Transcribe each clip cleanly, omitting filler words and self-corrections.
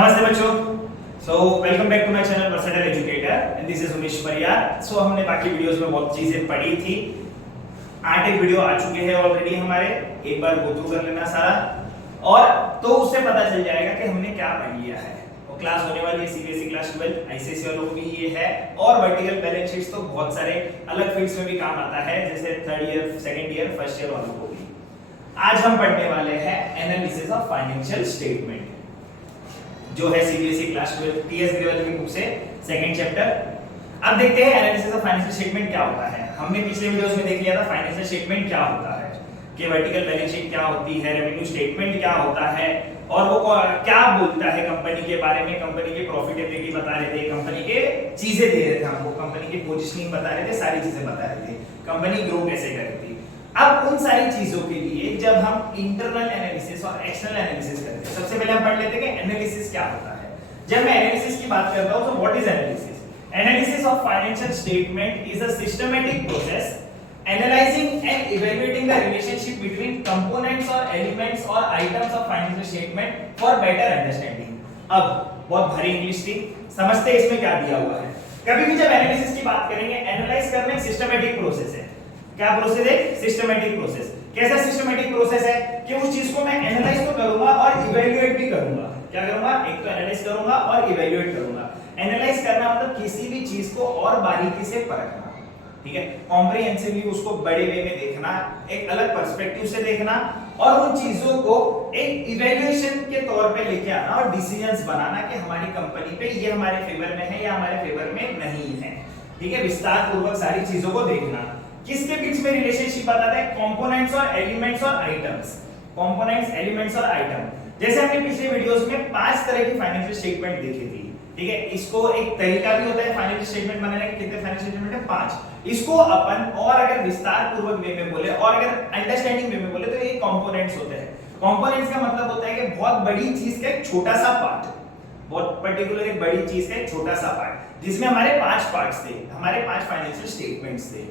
नमस्ते बच्चों। Welcome back to my channel versatile educator and this is Umesh Pariyar. हमने बाकी वीडियोस में बहुत चीजें पढ़ी थी। 8 एक वीडियो आ चुके हैं ऑलरेडी हमारे, एक बार गो थ्रू कर लेना सारा, और तो उससे पता चल जाएगा कि हमने क्या पढ़ लिया है। वो क्लास होने वाली है सीबीएसई क्लास 12, आईसीएसई वालों को भी ये है, और वर्टिकल बैलेंस शीट्स तो बहुत सारे अलग फील्ड्स में भी काम आता है, जैसे 3rd year, 2nd year, 1st year वालों को भी। आज हम पढ़ने वाले हैं एनालिसिस ऑफ फाइनेंशियल स्टेटमेंट, जो है सीबीएसई क्लास 12 टीएस ग्रेवल की बुक से 2nd चैप्टर। अब देखते हैं एनालिसिस ऑफ फाइनेंशियल स्टेटमेंट क्या होता है। हमने पिछले वीडियोस में देख लिया था फाइनेंशियल स्टेटमेंट क्या होता है, कि वर्टिकल बैलेंस शीट क्या होती है, रेवेन्यू स्टेटमेंट क्या होता है, और वो क्या बोलता है कंपनी के बारे में, कंपनी की प्रॉफिटेबिलिटी बता रहे थे, कंपनी के चीजें दे रहे थे हमको, कंपनी की पोजीशनिंग बता रहे थे, सारी चीजें बता रहे थे, कंपनी ग्रो कैसे करती। अब उन सारी चीजों के लिए जब हम इंटरनल एनालिसिस और एक्सटर्नल एनालिसिस करते हैं, सबसे पहले हम पढ़ लेते हैं कि एनालिसिस क्या होता है। जब मैं एनालिसिस की बात करता हूं तो what is analysis? Analysis of financial statement is a systematic process analysing and evaluating the relationship between components और एलिमेंट्स और items of financial statement for better understanding. अब बहुत भारी इंग्लिश थी, समझते हैं इसमें क्या दिया हुआ है। कभी भी जब एनालिसिस की बात करेंगे, एनालाइज करना एक सिस्टमैटिक प्रोसेस है। क्या प्रोसेस है? Systematic process. कैसा सिस्टमैटिक प्रोसेस है कि उस चीज को मैं एनालाइज तो करूंगा और इवैल्यूएट भी करूंगा। क्या करूंगा? एक तो एनालाइज करूंगा और इवैल्यूएट करूंगा। एनालाइज करना मतलब किसी भी चीज को और बारीकी से परखना, ठीक है, कॉम्प्रिहेंसिवली उसको बड़े वे में देखना, एक अलग पर्सपेक्टिव से देखना, और उन चीजों को एक इवैल्यूएशन के तौर पे लेके आना और डिसीजंस बनाना कि हमारी कंपनी पे ये हमारे फेवर में है या हमारे फेवर में नहीं है, ठीक है। विस्तार पूर्वक सारी चीजों को देखना। किसके बीच में रिलेशनशिप बताता है? कंपोनेंट्स और एलिमेंट्स और आइटम्स। कंपोनेंट्स, एलिमेंट्स और आइटम। जैसे हमने पिछले वीडियोस में 5 तरह की फाइनेंशियल स्टेटमेंट देखी थी, ठीक है। इसको एक तरीका भी होता है फाइनेंशियल स्टेटमेंट बनाने का। कितने फाइनेंशियल स्टेटमेंट है? 5। इसको अपन और अगर विस्तार पूर्वक वे में बोले और अगर अंडरस्टैंडिंग वे में बोले तो ये कंपोनेंट्स होते हैं। कंपोनेंट्स का मतलब होता है कि बहुत बड़ी चीज का एक छोटा सा पार्ट, बहुत पर्टिकुलर एक बड़ी चीज का एक छोटा सा पार्ट, जिसमें हमारे 5 पार्ट्स थे, हमारे 5 फाइनेंशियल स्टेटमेंट्स थे।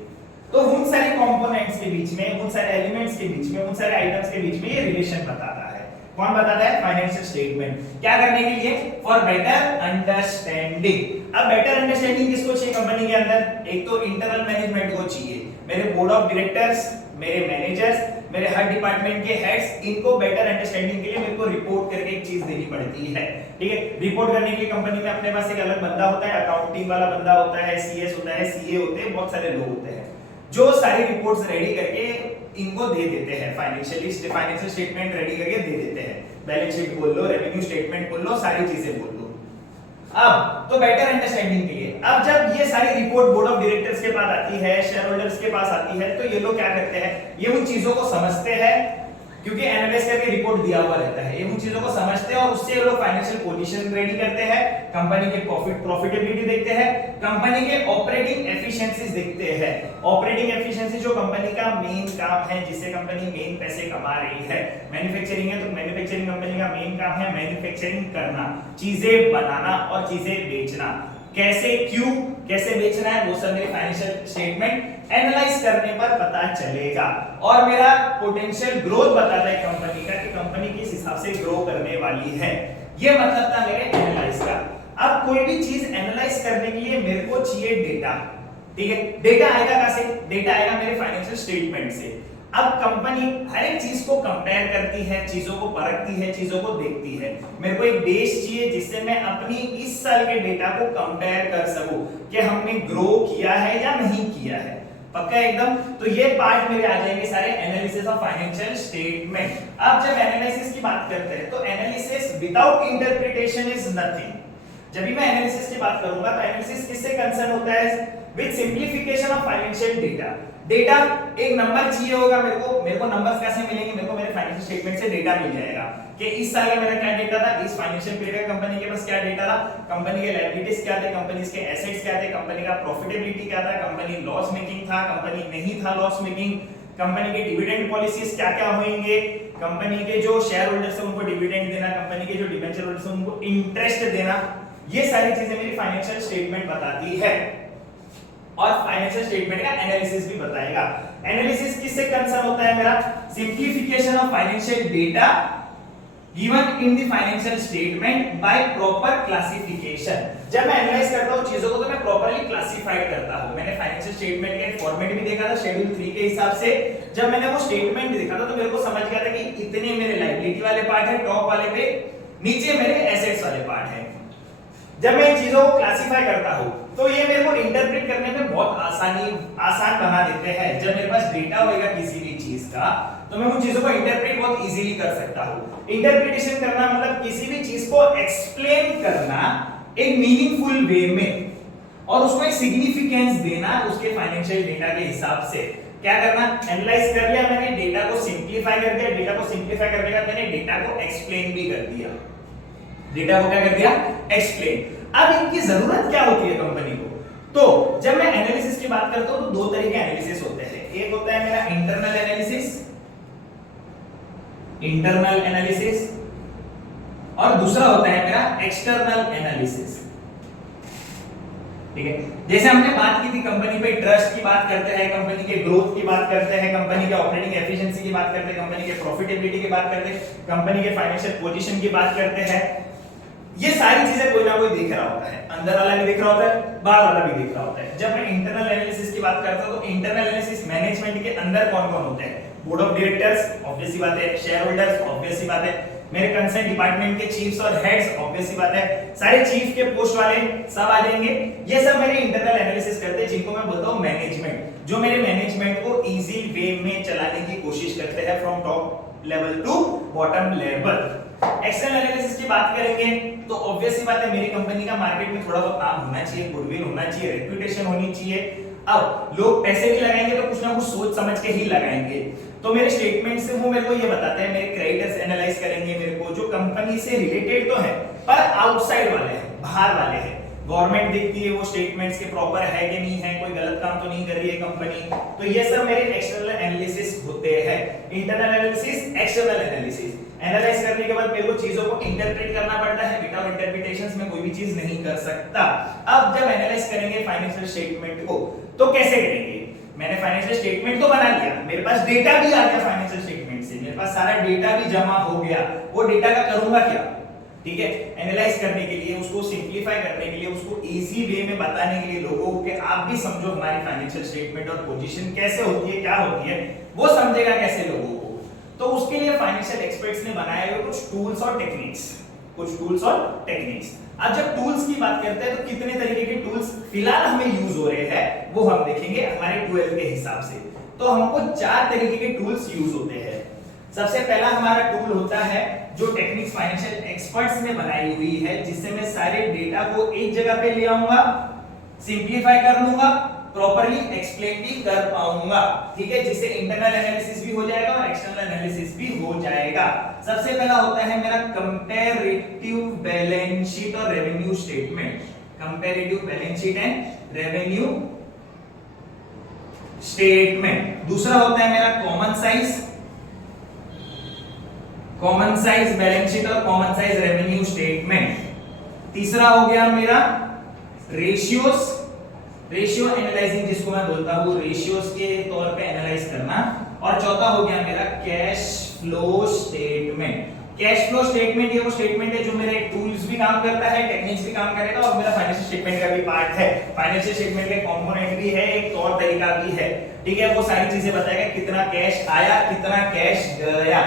तो उन सारे कंपोनेंट्स के बीच में, उन सारे एलिमेंट्स के बीच में, उन सारे आइटम्स के बीच में ये रिलेशन बताता है। कौन बताता है? Financial statement. क्या करने के लिए? For better understanding. अब बेटर अंडरस्टैंडिंग किसको चाहिए कंपनी के अंदर? एक तो इंटरनल मैनेजमेंट को चाहिए, मेरे बोर्ड ऑफ डायरेक्टर्स, मेरे मैनेजर्स, मेरे हर डिपार्टमेंट के हेड्स, इनको बेटर अंडरस्टैंडिंग के लिए मेरे को रिपोर्ट करके एक चीज देनी पड़ती है, ठीक है। रिपोर्ट करने के लिए कंपनी में अपने पास एक अलग बंदा होता है, अकाउंटिंग वाला बंदा होता है, सीएस होता है, सीए होते हैं, बहुत सारे लोग होते हैं जो सारी रिपोर्ट्स रेडी करके इनको दे देते हैं। फाइनेंशियल स्टेटमेंट रेडी करके दे देते हैं। बैलेंस शीट बोल लो, रेवेन्यू स्टेटमेंट बोल लो, सारी चीजें बोल लो। अब तो बेटर अंडरस्टैंडिंग के लिए, अब जब ये सारी रिपोर्ट बोर्ड ऑफ डायरेक्टर्स के पास आती है, शेयर होल्डर्स के पास आती है, तो ये लोग क्या करते हैं? ये उन चीजों को समझते हैं, क्योंकि एनालाइज करके रिपोर्ट दिया हुआ रहता है, ये उन चीजों को समझते हैं और उससे ये लोग फाइनेंशियल पोजीशन रेडी करते हैं, कंपनी के प्रॉफिटेबिलिटी देखते हैं, कंपनी के ऑपरेटिंग एफिशिएंसीज देखते हैं। ऑपरेटिंग एफिशिएंसी जो कंपनी का मेन काम है, जिससे कंपनी मेन पैसे कमा रही है। मैन्युफैक्चरिंग है तो मैन्युफैक्चरिंग कंपनी का मेन काम है मैन्युफैक्चरिंग करना, चीजें बनाना और चीजें बेचना। कैसे, क्यों, कैसे बेचना है, वो सब मेरे फाइनेंशियल स्टेटमेंट एनालाइज करने पर पता चलेगा। और मेरा पोटेंशियल ग्रोथ बताता है कंपनी का, कि कंपनी किस हिसाब से ग्रो करने वाली है। ये मतलब था मेरे एनालाइज का। अब कोई भी चीज एनालाइज करने के लिए मेरे को चाहिए डेटा, ठीक है। डेटा आएगा कहां से? डेटा आएगा मेरे फाइनेंशियल स्टेटमेंट से। अब कंपनी हर एक चीज को कंपेयर करती है, चीजों को परखती है, चीजों को देखती है। मेरे को एक बेस चाहिए जिससे मैं अपनी इस साल के डेटा को कंपेयर कर सकूं कि हमने ग्रो किया है या नहीं किया है। पक्का एकदम? तो ये पार्ट मेरे आ जाएंगे सारे एनालिसिस ऑफ फाइनेंशियल स्टेटमेंट। अब जब एनालिसिस की बात करते हैं तो analysis without interpretation is nothing. जब भी मैं एनालिसिस की बात करूंगा तो एनालिसिस किससे कंसर्न होता है? With simplification of financial data. Data एक नंबर चाहिए होगा मेरे को नंबर्स कैसे मिलेंगे? मेरे को मेरे फाइनेंशियल स्टेटमेंट से डेटा मिल जाएगा कि इस साल का मेरा क्या डेटा था, इस फाइनेंशियल पीरियड का कंपनी के पास क्या डेटा था, कंपनी के लायबिलिटीज क्या थे, कंपनी के एसेट्स क्या थे, कंपनी का प्रॉफिटेबिलिटी क्या था, कंपनी लॉस मेकिंग था, कंपनी नहीं था लॉस मेकिंग, कंपनी के डिविडेंड पॉलिसीज क्या-क्या होंगे, कंपनी के जो शेयर होल्डर्स हैं उनको डिविडेंड देना, कंपनी के जो डिबेंचर होल्डर्स हैं उनको इंटरेस्ट देना। ये सारी चीजें मेरी फाइनेंशियल स्टेटमेंट बताती है। और फाइनेंशियल स्टेटमेंट का एनालिसिस भी बताएगा। एनालिसिस किससे कंसर्न होता है मेरा? Simplification of financial data given in the financial statement by proper classification। जब मैं एनालाइज करता हूँ चीजों को तो मैं प्रॉपर्ली क्लासिफाइड करता हूँ। मैंने फाइनेंशियल स्टेटमेंट के फॉर्मेट भी देखा था शेड्यूल 3 के हिसाब से। जब मैंने वो स्टेटमेंट देखा था तो मेरे को समझ गया था कि इतने मेरे लायबिलिटी वाले पार्ट है टॉप वाले पे, नीचे मेरे एसेट्स वाले पार्ट है। जब मैं इन चीजों को क्लासिफाई करता हूँ तो ये मेरे को इंटरप्रेट करने में बहुत आसान बना देते हैं। जब मेरे पास डेटा होगा किसी भी चीज का तो मैं उन चीजों को इंटरप्रेट बहुत इजीली कर सकता हूँ। इंटरप्रिटेशन करना मतलब किसी भी चीज को एक्सप्लेन करना एक मीनिंगफुल वे में और उसको एक सिग्निफिकेंस देना उसके फाइनेंशियल डेटा के हिसाब से। क्या करना, एनालाइज कर लिया मैंने, डेटा को सिंपलीफाई कर दिया, डेटा को सिंपलीफाई करने के बाद मैंने डेटा को एक्सप्लेन भी कर दिया। डेटा को क्या कर दिया, एक्सप्लेन। अब इनकी जरूरत क्या होती है कंपनी को? तो जब मैं एनालिसिस की बात करता हूं तो दो तरह के एनालिसिस होते हैं। एक होता है मेरा इंटरनल एनालिसिस और दूसरा होता है मेरा एक्सटर्नल एनालिसिस। ठीक है, जैसे हमने बात की थी कंपनी पे ट्रस्ट की बात करते हैं, कंपनी के ग्रोथ की बात करते हैं, कंपनी के ऑपरेटिंग एफिशिएंसी की बात करते हैं, कंपनी के प्रॉफिटेबिलिटी की बात करते हैं, कंपनी के फाइनेंशियल पोजीशन की बात करते हैं। ये सारी चीजें कोई ना कोई देख रहा होता है, अंदर वाला भी देख रहा होता है, बाहर वाला भी देख रहा होता है। जब मैं इंटरनल एनालिसिस की बात करता हूं तो इंटरनल एनालिसिस मैनेजमेंट के अंदर कौन-कौन होते हैं? बोर्ड ऑफ डायरेक्टर्स ऑब्वियस सी बात है, शेयर होल्डर्स ऑब्वियस सी बात है, मेरे कंसर्न डिपार्टमेंट के चीफ्स और हेड्स ऑब्वियस सी बात है, सारे चीफ के पोस्ट वाले सब आ जाएंगे। ये सब मेरे इंटरनल एनालिसिस करते हैं जिनको मैं बोलता हूं मैनेजमेंट, जो मेरे मैनेजमेंट को इजी वे में चलाने की कोशिश करते हैं from top level to bottom level. External analysis की बात करेंगे तो ऑब्वियस सी बात है मेरी कंपनी का मार्केट में थोड़ा बहुत नाम होना चाहिए, गुडविल होना चाहिए, रेपुटेशन होनी चाहिए। अब लोग पैसे भी लगाएंगे तो कुछ ना कुछ सोच समझ के ही लगाएंगे। तो मेरे स्टेटमेंट से वो मेरे को ये बताते हैं, मेरे क्रेडिटर्स एनालाइज करेंगे मेरे को जो कंपनी से रिलेटेड तो है पर आउटसाइड वाले हैं, बाहर वाले हैं। गवर्नमेंट देखती है वो स्टेटमेंट्स के प्रॉपर है कि नहीं है, कोई गलत काम तो नहीं कर रही है कंपनी। तो ये सब मेरे एक्सटर्नल एनालिसिस होते हैं। Internal analysis, external analysis. Analyse करने के बाद मेरे को चीजों को इंटरप्रेट करना पड़ता है, विदाउट इंटरप्रिटेशंस में कोई भी चीज नहीं कर सकता। अब जब एनालाइज करेंगे फाइनेंशियल स्टेटमेंट को तो कैसे करेंगे? मैंने फाइनेंशियल स्टेटमेंट तो बना लिया, मेरे पास डेटा भी आ गया फाइनेंशियल स्टेटमेंट से, मेरे पास सारा डेटा भी जमा हो गया। वो डेटा का करूंगा क्या? ठीक है, एनालाइज करने के लिए, उसको सिंपलीफाई करने के लिए, उसको इजी वे में बताने के लिए लोगों को कि आप भी समझो हमारी फाइनेंशियल स्टेटमेंट और पोजीशन कैसे होती है, क्या होती है, वो समझेगा कैसे लोगों को। तो उसके लिए फाइनेंशियल एक्सपर्ट्स ने बनाए हुए कुछ टूल्स और टेक्निक्स। अब जब टूल्स की बात करते हैं तो कितने तरीके के टूल्स फिलहाल हमें यूज हो रहे हैं वो हम देखेंगे हमारे 12 के हिसाब से। तो हमको 4 तरीके के टूल्स यूज होते हैं। सबसे पहला हमारा टूल होता है जो टेक्निक्स फाइनेंशियल एक्सपर्ट्स ने बनाई हुई है, जिससे मैं सारे डेटा को एक जगह पे ले आऊंगा, सिंपलीफाई कर लूंगा, प्रॉपर्ली एक्सप्लेन भी कर पाऊंगा। ठीक है, जिससे इंटरनल एनालिसिस भी हो जाएगा और एक्सटर्नल एनालिसिस भी हो जाएगा। सबसे पहला होता है मेरा कंपैरेटिव बैलेंस शीट और revenue statement. Comparative balance sheet and revenue statement. दूसरा होता है मेरा कॉमन साइज बैलेंस शीट और कॉमन साइज रेवेन्यू स्टेटमेंट। तीसरा हो गया मेरा रेशियो एनालाइजिंग, जिसको मैं बोलता हूं रेशियोज के तौर पे एनालाइज करना। और चौथा हो गया मेरा cash flow statement. Cash flow statement ये वो स्टेटमेंट है जो मेरे टूल्स भी काम करता है, टेक्निक्स भी काम करेगा और मेरा फाइनेंशियल स्टेटमेंट का भी पार्ट है। फाइनेंशियल स्टेटमेंट के कंपोनेंट भी है, एक तौर तरीका भी है। ठीक है, वो सारी चीजें बताएगा कितना कैश आया, कितना कैश गया।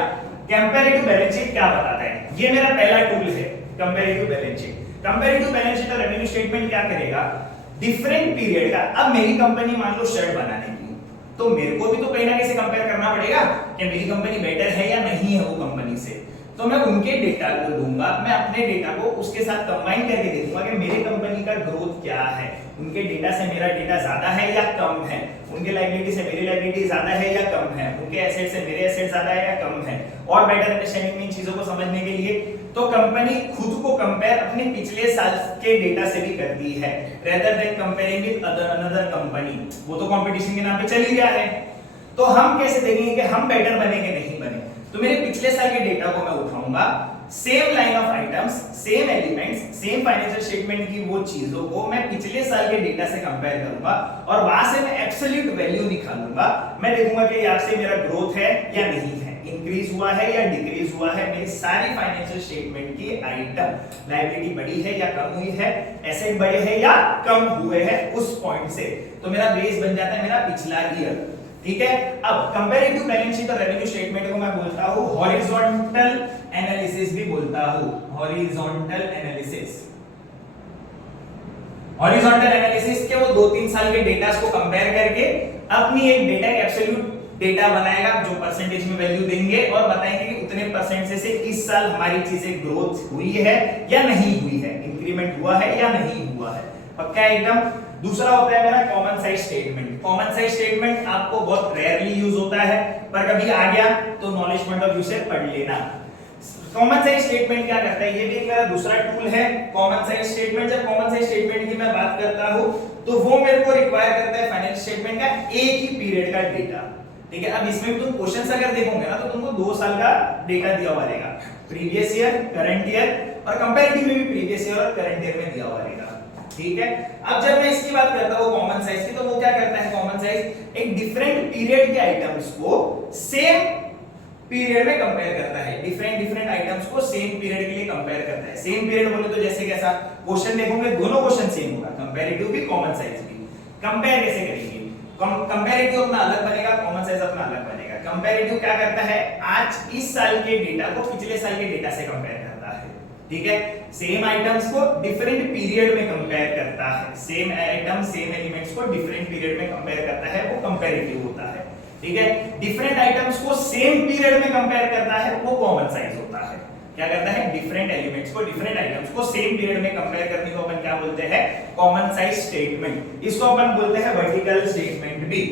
कंपैरेटिव बैलेंस शीट क्या बताता है? ये मेरा पहला टूल है, comparative balance sheet. Comparative balance sheet और रेवेन्यू स्टेटमेंट क्या करेगा? डिफरेंट पीरियड का, अब मेरी कंपनी मान लो शर्ट बनाने की, तो मेरे को भी तो कहीं ना कहीं से कंपेयर करना पड़ेगा कि मेरी कंपनी बेटर है या नहीं है वो कंपनी से। तो मैं उनके डेटा को लूंगा, मैं अपने डेटा को उसके साथ कंबाइन करके देखूंगा कि मेरी कंपनी का ग्रोथ क्या है, उनके डेटा से मेरा डेटा ज्यादा है या कम है, उनके लायबिलिटी से मेरी लायबिलिटी ज्यादा है या कम है, उनके एसेट से मेरे एसेट ज्यादा है या कम है। और बेटर अंडरस्टैंडिंग में इन चीजों को समझने के लिए तो कंपनी खुद को कंपेयर अपने पिछले साल के डेटा से भी करती है, rather than comparing with another company. वो तो कंपटीशन के नाम पे चल ही गया है। तो हम कैसे देखेंगे कि हम बेटर बनेंगे नहीं बने? तो मेरे पिछले साल के डेटा को मैं उठाऊंगा, same line of items, same elements, same financial statement की वो चीजों को मैं पिछले साल के डेटा से कंपेयर करूंगा और वहां से मैं एब्सोल्यूट वैल्यू निकालूंगा। मैं देखूंगा कि यहाँ से मेरा ग्रोथ है या नहीं है, इंक्रीज हुआ है या डिक्रीज हुआ है, मेरी सारी फाइनेंशियल स्टेटमेंट की आइटम लायबिलिटी बढ़ी है या कम हुई है, एसेट बढ़े हैं या कम हुए हैं, उस पॉइंट से तो मेरा बेस बन जाता है मेरा पिछला ईयर। ठीक है, अब कंपैरेटिव बैलेंस शीट और रेवेन्यू स्टेटमेंट को मैं बोलता हूं हॉरिजॉन्टल एनालिसिस भी बोलता हूं, हॉरिजॉन्टल एनालिसिस। हॉरिजॉन्टल एनालिसिस के वो 2-3 साल के डेटा को कंपेयर करके अपनी एक डेटा एब्सोल्यूट डेटा बनाएगा जो परसेंटेज में वैल्यू देंगे और बताएंगे कि उतने परसेंट से इस साल हमारी चीजें ग्रोथ हुई है या नहीं हुई है, इंक्रीमेंट हुआ है या नहीं हुआ है, पक्का एकदम। दूसरा होता है मेरा common size statement. Common size statement आपको बहुत रेयरली यूज होता है, पर कभी आ गया तो नॉलेज पॉइंट ऑफ व्यू से पढ़ लेना। कॉमन साइज स्टेटमेंट क्या करता है, ये भी मेरा दूसरा टूल है कॉमन साइज स्टेटमेंट। जब कॉमन साइज स्टेटमेंट की मैं बात करता हूं तो वो मेरे को रिक्वायर करता है फाइनेंशियल स्टेटमेंट का एक ही पीरियड का डेटा। ठीक है, अब इसमें तुम क्वेश्चंस अगर देखोगे ना तो तुमको 2 साल का डेटा दिया हुआ रहेगा, प्रीवियस ईयर, करंट ईयर, और कंपैरेटिव में भी प्रीवियस ईयर और करंट ईयर में दिया हुआ रहेगा। ठीक है, अब जब मैं इसकी बात करता हूं कॉमन साइज की, तो वो क्या करता है कॉमन साइज, एक डिफरेंट पीरियड के आइटम्स को सेम पीरियड में कंपेयर करता है, डिफरेंट आइटम्स को सेम पीरियड के लिए कंपेयर करता है। सेम पीरियड बोले तो जैसे कैसा, क्वेश्चन देखोगे दोनों क्वेश्चन सेम होगा, कंपैरेटिव भी कॉमन साइज भी। कंपेयर कैसे करेंगे, कंपैरेटिव अपना अलग बनेगा, कॉमन साइज अपना अलग बनेगा। कंपैरेटिव क्या करता है, आज इस साल के डेटा को पिछले साल के डेटा से कंपेयर करता है। ठीक है, सेम आइटम्स को डिफरेंट पीरियड में कंपेयर करता है, सेम आइटम सेम एलिमेंट्स को डिफरेंट पीरियड में कंपेयर करता है, वो कंपैरेटिव होता है। ठीक है, डिफरेंट आइटम्स को सेम पीरियड में कंपेयर करता है, वो कॉमन साइज होता है। क्या करता है, डिफरेंट एलिमेंट्स को डिफरेंट आइटम्स को सेम पीरियड में कंपेयर करने को अपन क्या बोलते हैं, कॉमन साइज स्टेटमेंट। इसको अपन बोलते हैं वर्टिकल स्टेटमेंट भी,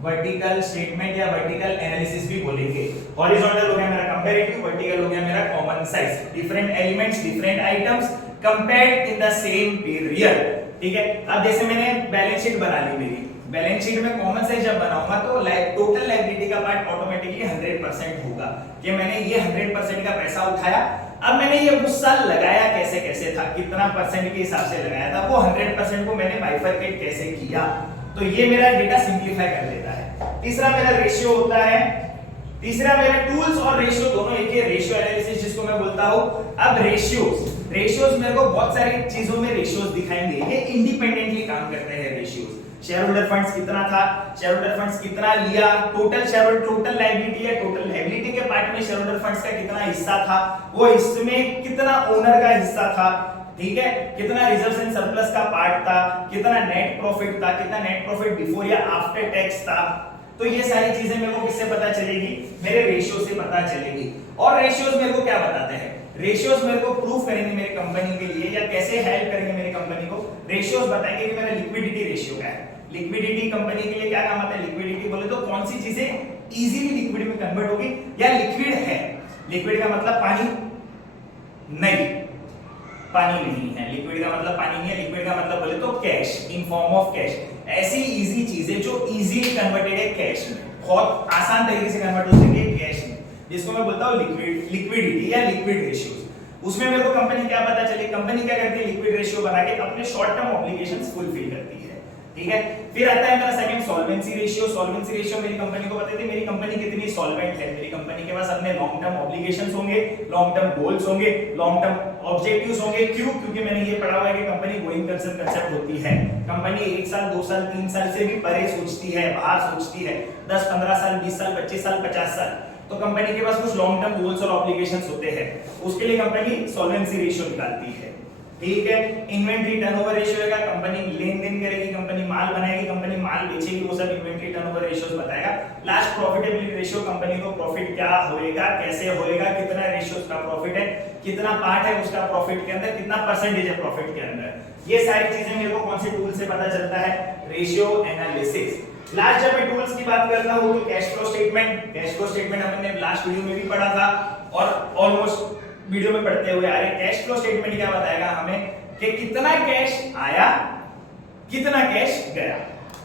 वर्टिकल स्टेटमेंट या वर्टिकल एनालिसिस भी बोलेंगे। हॉरिजॉन्टल हो गया मेरा कंपैरेटिव, वर्टिकल हो गया मेरा common size, different elements different items compared in the same period. ठीक है, अब जैसे मैंने बैलेंस शीट बना ली, मेरी बैलेंस शीट में कॉमन साइज जब बनाऊंगा तो टोटल लायबिलिटी का पार्ट ऑटोमेटिकली 100% होगा कि मैंने ये 100% का पैसा उठाया। अब मैंने ये उस साल लगाया कैसे कैसे था, कितना परसेंट के हिसाब से लगाया था, वो 100% को मैंने बाइफरकेट कैसे किया, तो ये मेरा डेटा सिंपलीफाई कर देता है। तीसरा मेरा रेशियो होता है, तीसरा मेरा टूल्स और रेशियो दोनों एक ही, रेशियो एनालिसिस जिसको मैं बोलता हूं। अब रेशियोज मेरे को बहुत सारी चीजों में रेशियोज दिखाएंगे, ये इंडिपेंडेंटली काम करते हैं रेशियोज। शेयर होल्डर फंड्स कितना था, शेयर होल्डर फंड्स कितना लिया, टोटल शेयर टोटल लायबिलिटी है, टोटल लायबिलिटी के पार्ट में शेयर होल्डर फंड्स का कितना हिस्सा था, वो इसमें कितना ओनर का हिस्सा था, ठीक है, कितना रिजर्व्स एंड सरप्लस का पार्ट था, कितना नेट प्रॉफिट था, कितना नेट प्रॉफिट बिफोर या आफ्टर टैक्स था। तो ये सारी चीजें मेरे को किससे पता चलेगी, मेरे रेशियो से पता चलेगी। और रेशियोज मेरे को क्या बताते हैं, रेशियोज मेरे को प्रूफ करेंगे मेरी कंपनी के लिए या कैसे हेल्प करेंगे मेरी कंपनी को। रेशियोज बताएंगे कि मेरा लिक्विडिटी रेशियो क्या है, लिक्विडिटी कंपनी के लिए क्या काम आता है। लिक्विडिटी बोले तो कौन सी चीजें इजीली लिक्विड में कन्वर्ट होगी या लिक्विड है। लिक्विड का मतलब पानी नहीं, पानी नहीं है, लिक्विड का मतलब पानी नहीं है। लिक्विड का मतलब बोले तो cash, in form of cash, ऐसी इजी चीजें जो इजीली कन्वर्टेड है कैश में, बहुत आसान तरीके से कन्वर्ट हो सकती है कैश में, जिसको मैं बोलता हूं लिक्विडिटी या लिक्विड रेशियोज। उसमें मेरे को कंपनी क्या पता चले, कंपनी क्या करती है, लिक्विड रेशियो बना के अपने शॉर्ट टर्म ऑब्लिगेशंस फुलफिल करती है। ठीक है, फिर आता है मेरा second solvency ratio. Solvency ratio मेरी कंपनी को बताती है मेरी कंपनी कितनी सॉल्वेंट है, मेरी कंपनी के पास अपने लॉन्ग टर्म ऑब्लिगेशंस होंगे, लॉन्ग टर्म गोल्स होंगे, लॉन्ग टर्म ऑब्जेक्टिव्स होंगे। क्यों, क्योंकि मैंने ये पढ़ा हुआ है कि कंपनी गोइंग कंसर्न कंसेप्ट होती है। कंपनी 1 साल 2 साल 3 साल से भी परे सोचती है, बाहर सोचती है, 10 15 साल 20 साल 25 साल 50 साल। तो कंपनी के पास कुछ लॉन्ग टर्म गोल्स और ऑब्लिगेशंस होते हैं, उसके लिए कंपनी सॉल्वेंसी रेशियो निकालती है। ठीक है, इन्वेंटरी टर्नओवर रेशियो है, कंपनी लेन-देन करेगी, कंपनी माल बनाएगी, कंपनी माल बेचेगी, वो सब इन्वेंटरी टर्नओवर रेशियोज बताएगा। लास्ट प्रॉफिटेबिलिटी रेशियो, कंपनी को प्रॉफिट क्या होएगा, कैसे होएगा, कितना रेशियो उसका प्रॉफिट है, कितना पार्ट है उसका प्रॉफिट के अंदर, कितना परसेंटेज है प्रॉफिट के अंदर। ये सारी चीजें मेरे को कौन से टूल से पता चलता है, रेशियो एनालिसिस। लास्ट जब मैं टूल्स की बात करता हूं तो cash flow statement, cash flow statement हमने लास्ट वीडियो में भी पढ़ा था और ऑलमोस्ट वीडियो में पढ़ते हुए आ रहे। कैश फ्लो स्टेटमेंट क्या बताएगा हमें कि कितना कैश आया, कितना कैश गया।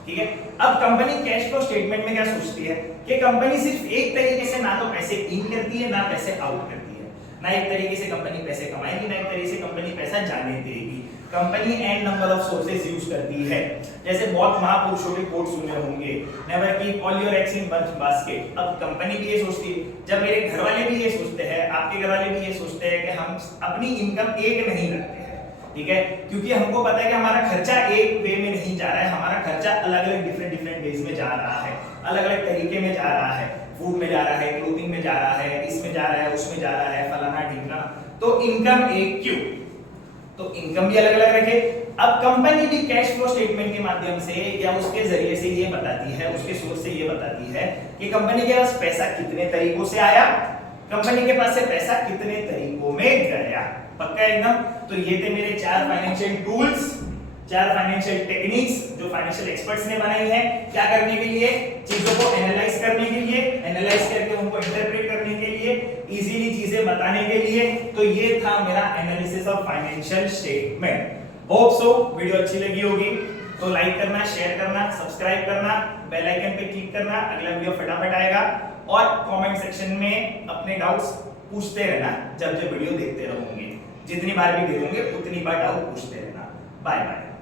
ठीक है, अब कंपनी कैश फ्लो स्टेटमेंट में क्या सोचती है कि कंपनी सिर्फ एक तरीके से ना तो पैसे इन करती है ना पैसे आउट करती है, ना एक तरीके से कंपनी पैसे कमाएगी ना एक तरीके से कंपनी पैसा जाने देगी। Company and number of sources use करती है। जैसे बहुत महापुरुषों के कोट सुने होंगे, never keep all your eggs in one basket. अब कंपनी भी ये सोचती है, जब मेरे घर वाले भी ये सोचते हैं, आपके घर वाले भी ये सोचते हैं कि हम अपनी इनकम एक नहीं रखते हैं, ठीक है, क्योंकि हमको पता है कि हमारा खर्चा एक वे में नहीं जा रहा है, हमारा खर्चा अलग-अलग डिफरेंट वेज में जा रहा है, अलग-अलग तरीके में जा रहा है, फूड में जा रहा है, क्लोथिंग में जा रहा है, इसमें जा रहा है, उसमें जा रहा है, फलाना ढिमका। तो इनकम एक क्यों, तो इनकम भी अलग अलग रखे। अब कंपनी भी कैश फ्लो स्टेटमेंट के माध्यम से या उसके जरिए से ये बताती है, उसके सोर्स से ये बताती है कि कंपनी के पास पैसा कितने तरीकों से आया, कंपनी के पास से पैसा कितने तरीकों में गया। पक्का एकदम। तो ये थे मेरे 4 फाइनेंशियल टूल्स, 4 फाइनेंशियल टेक्निक्स जो फाइनेंशियल एक्सपर्ट्स ने बनाई है, क्या करने के लिए, चीजों को एनालाइज करने के लिए, एनालाइज करके उनको इंटरप्रेट करने के लिए, इजीली चीजें बताने के लिए। तो ये था मेरा analysis of financial statement. Hope so video अच्छी लगी होगी, तो लाइक करना, शेयर करना, सब्सक्राइब करना, बेल आइकन पे क्लिक करना, अगला वीडियो फटाफट आएगा। और कमेंट सेक्शन में अपने डाउट्स पूछते रहना, जब वीडियो देखते रहोगे, जितनी बार भी देखोगे उतनी बार डाउट पूछते रहना। Bye bye.